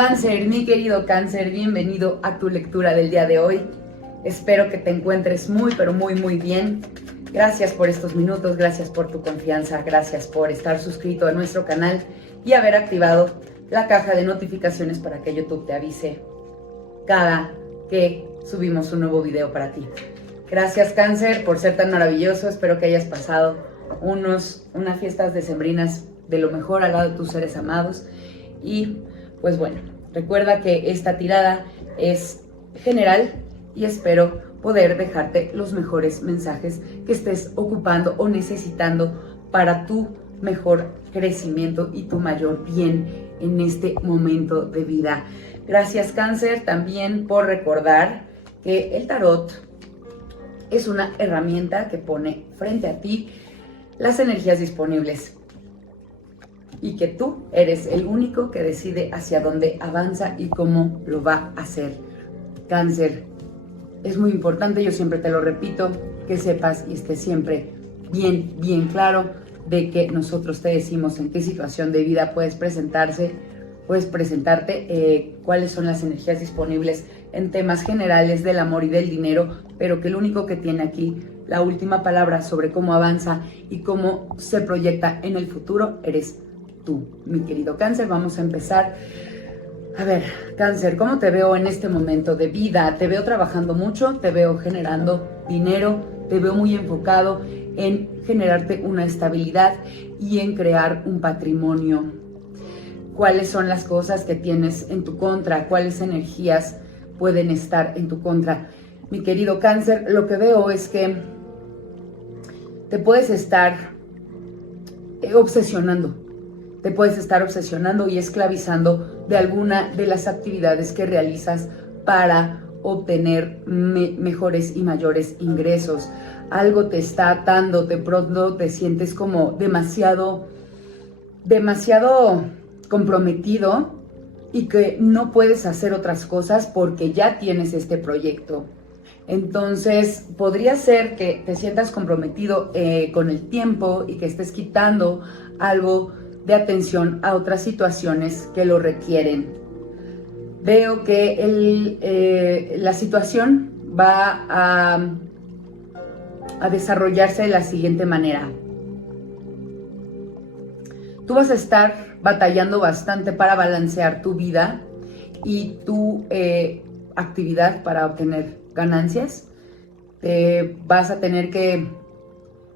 Cáncer, mi querido Cáncer, bienvenido a tu lectura del día de hoy. Espero que te encuentres muy, pero muy bien. Gracias por estos minutos, gracias por tu confianza, gracias por estar suscrito a nuestro canal y haber activado la caja de notificaciones para que YouTube te avise cada que subimos un nuevo video para ti. Gracias, Cáncer, por ser tan maravilloso. Espero que hayas pasado unas fiestas decembrinas de lo mejor al lado de tus seres amados. Y pues bueno, recuerda que esta tirada es general y espero poder dejarte los mejores mensajes que estés ocupando o necesitando para tu mejor crecimiento y tu mayor bien en este momento de vida. Gracias, Cáncer, también por recordar que el tarot es una herramienta que pone frente a ti las energías disponibles y que tú eres el único que decide hacia dónde avanza y cómo lo va a hacer. Cáncer, es muy importante, yo siempre te lo repito, que sepas y estés siempre bien claro de que nosotros te decimos en qué situación de vida puedes presentarte, cuáles son las energías disponibles en temas generales del amor y del dinero, pero que el único que tiene aquí la última palabra sobre cómo avanza y cómo se proyecta en el futuro eres tú, mi querido Cáncer. Vamos a empezar. A ver, Cáncer, ¿cómo te veo en este momento de vida? Te veo trabajando mucho, te veo generando dinero, te veo muy enfocado en generarte una estabilidad y en crear un patrimonio. ¿Cuáles son las cosas que tienes en tu contra? ¿Cuáles energías pueden estar en tu contra? Mi querido Cáncer, lo que veo es que te puedes estar obsesionando. Te puedes estar obsesionando y esclavizando de alguna de las actividades que realizas para obtener mejores y mayores ingresos. Algo te está atando, de pronto te sientes como demasiado comprometido y que no puedes hacer otras cosas porque ya tienes este proyecto. Entonces, podría ser que te sientas comprometido con el tiempo y que estés quitando algo de atención a otras situaciones que lo requieren. Veo que la situación va a desarrollarse de la siguiente manera. Tú vas a estar batallando bastante para balancear tu vida y tu actividad para obtener ganancias. Vas a tener que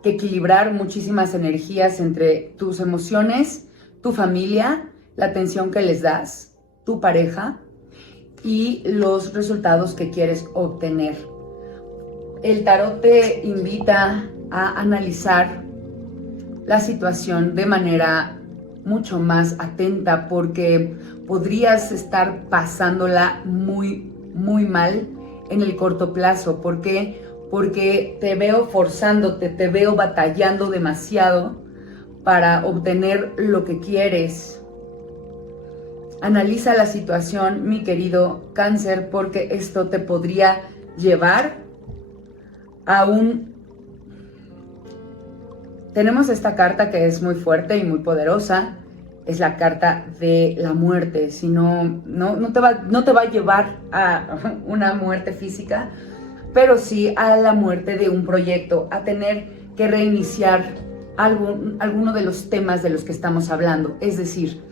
equilibrar muchísimas energías entre tus emociones, tu familia, la atención que les das, tu pareja y los resultados que quieres obtener. El tarot te invita a analizar la situación de manera mucho más atenta porque podrías estar pasándola muy mal en el corto plazo. ¿Por qué? Porque te veo forzándote, te veo batallando demasiado para obtener lo que quieres. Analiza la situación, mi querido Cáncer, porque esto te podría llevar a Tenemos esta carta que es muy fuerte y muy poderosa, es la carta de la muerte. Si no te va a llevar a una muerte física, pero sí a la muerte de un proyecto, a tener que reiniciar alguno de los temas de los que estamos hablando. Es decir,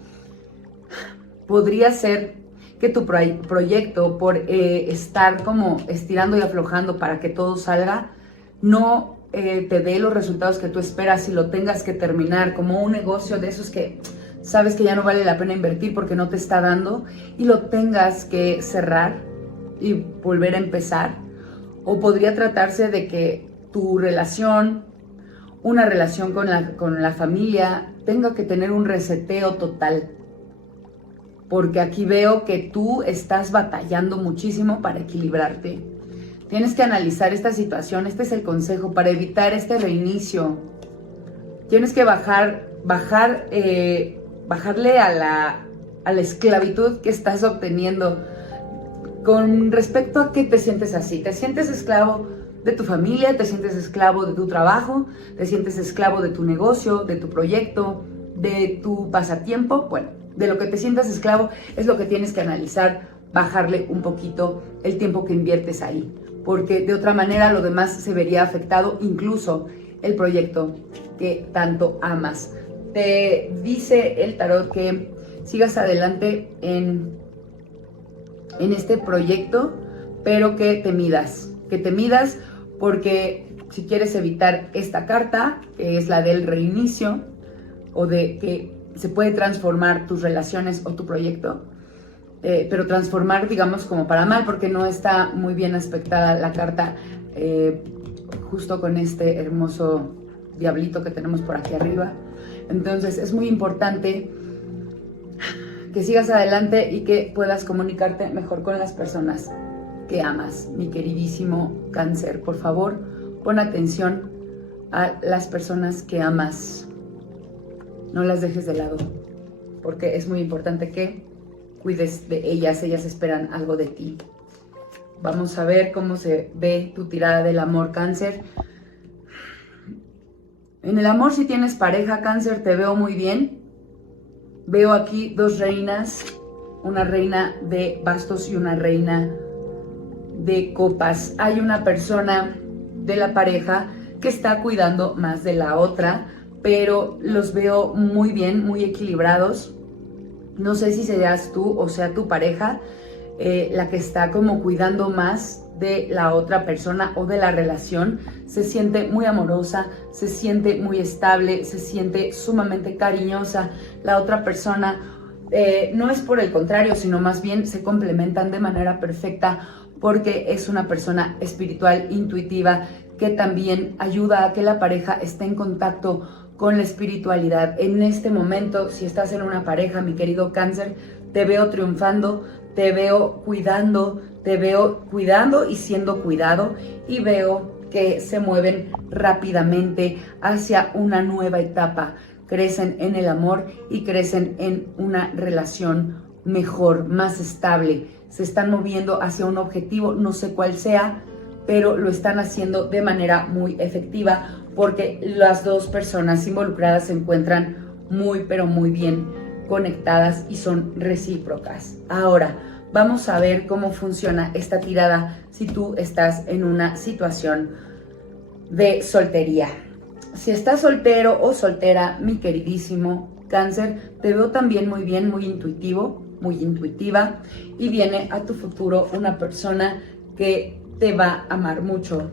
podría ser que tu proyecto, por estar como estirando y aflojando para que todo salga, no te dé los resultados que tú esperas y lo tengas que terminar, como un negocio de esos que sabes que ya no vale la pena invertir porque no te está dando y lo tengas que cerrar y volver a empezar. O podría tratarse de que tu relación, una relación con la familia, tenga que tener un reseteo total. Porque aquí veo que tú estás batallando muchísimo para equilibrarte. Tienes que analizar esta situación, este es el consejo para evitar este reinicio. Tienes que bajarle a la esclavitud que estás obteniendo. Con respecto a qué te sientes así, ¿te sientes esclavo de tu familia? ¿Te sientes esclavo de tu trabajo? ¿Te sientes esclavo de tu negocio, de tu proyecto, de tu pasatiempo? Bueno, de lo que te sientas esclavo es lo que tienes que analizar, bajarle un poquito el tiempo que inviertes ahí, porque de otra manera lo demás se vería afectado, incluso el proyecto que tanto amas. Te dice el tarot que sigas adelante en este proyecto, pero que te midas porque si quieres evitar esta carta, que es la del reinicio, o de que se puede transformar tus relaciones o tu proyecto, pero transformar, digamos, como para mal, porque no está muy bien aspectada la carta, justo con este hermoso diablito que tenemos por aquí arriba. Entonces es muy importante que sigas adelante y que puedas comunicarte mejor con las personas que amas. Mi queridísimo Cáncer, por favor, pon atención a las personas que amas. No las dejes de lado, porque es muy importante que cuides de ellas. Ellas esperan algo de ti. Vamos a ver cómo se ve tu tirada del amor, Cáncer. En el amor, si tienes pareja, Cáncer, te veo muy bien. Veo aquí dos reinas, una reina de bastos y una reina de copas. Hay una persona de la pareja que está cuidando más de la otra, pero los veo muy bien, muy equilibrados. No sé si seas tú o sea tu pareja la que está como cuidando más de la otra persona o de la relación. Se siente muy amorosa, se siente muy estable, se siente sumamente cariñosa. La otra persona no es por el contrario, sino más bien se complementan de manera perfecta, porque es una persona espiritual, intuitiva, que también ayuda a que la pareja esté en contacto con la espiritualidad. En este momento, si estás en una pareja, mi querido Cáncer, te veo triunfando, te veo cuidando y siendo cuidado, y veo que se mueven rápidamente hacia una nueva etapa. Crecen en el amor y crecen en una relación mejor, más estable. Se están moviendo hacia un objetivo, no sé cuál sea, pero lo están haciendo de manera muy efectiva, porque las dos personas involucradas se encuentran muy, pero muy bien conectadas y son recíprocas. Ahora, vamos a ver cómo funciona esta tirada si tú estás en una situación de soltería. Si estás soltero o soltera, mi queridísimo Cáncer, te veo también muy bien, muy intuitivo, muy intuitiva, y viene a tu futuro una persona que te va a amar mucho.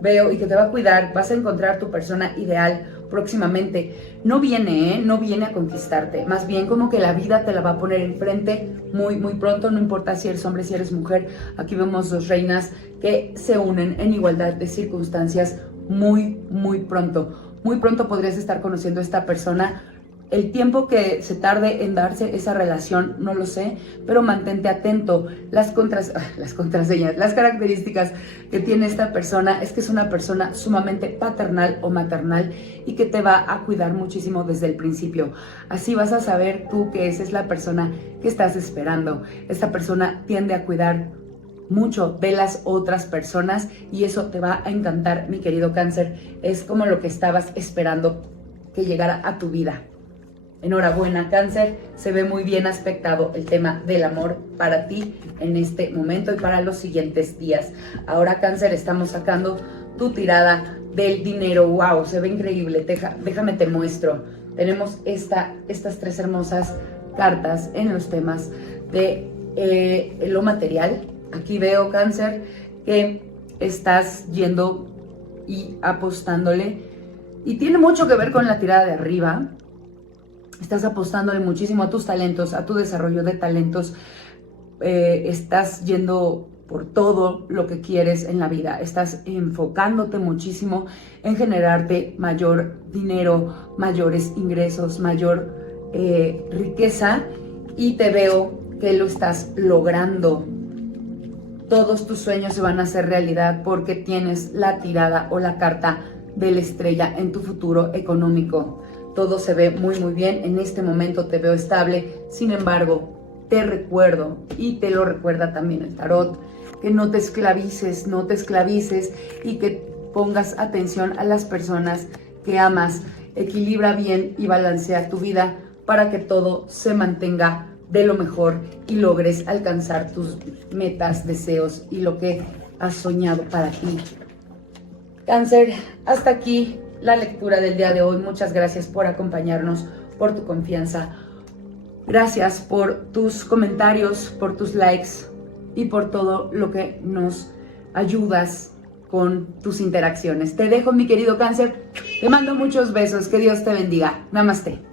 Veo y que te va a cuidar. Vas a encontrar tu persona ideal próximamente. No viene a conquistarte, más bien como que la vida te la va a poner enfrente muy, muy pronto. No importa si eres hombre, si eres mujer. Aquí vemos dos reinas que se unen en igualdad de circunstancias muy, muy pronto. Muy pronto podrías estar conociendo a esta persona. El tiempo que se tarde en darse esa relación, no lo sé, pero mantente atento. Las contraseñas, las características que tiene esta persona es que es una persona sumamente paternal o maternal y que te va a cuidar muchísimo desde el principio. Así vas a saber tú que esa es la persona que estás esperando. Esta persona tiende a cuidar mucho de las otras personas y eso te va a encantar, mi querido Cáncer. Es como lo que estabas esperando que llegara a tu vida. Enhorabuena, Cáncer, se ve muy bien aspectado el tema del amor para ti en este momento y para los siguientes días. Ahora, Cáncer, estamos sacando tu tirada del dinero. ¡Wow! Se ve increíble. Déjame te muestro. Tenemos estas tres hermosas cartas en los temas de lo material. Aquí veo, Cáncer, que estás yendo y apostándole, y tiene mucho que ver con la tirada de arriba. Estás apostándole muchísimo a tus talentos, a tu desarrollo de talentos. Estás yendo por todo lo que quieres en la vida. Estás enfocándote muchísimo en generarte mayor dinero, mayores ingresos, mayor riqueza. Y te veo que lo estás logrando. Todos tus sueños se van a hacer realidad porque tienes la tirada o la carta de la estrella en tu futuro económico. Todo se ve muy, muy bien. En este momento te veo estable. Sin embargo, te recuerdo, y te lo recuerda también el tarot, que no te esclavices y que pongas atención a las personas que amas. Equilibra bien y balancea tu vida, para que todo se mantenga de lo mejor y logres alcanzar tus metas, deseos y lo que has soñado para ti. Cáncer, hasta aquí la lectura del día de hoy. Muchas gracias por acompañarnos, por tu confianza. Gracias por tus comentarios, por tus likes y por todo lo que nos ayudas con tus interacciones. Te dejo, mi querido Cáncer. Te mando muchos besos. Que Dios te bendiga. Namaste.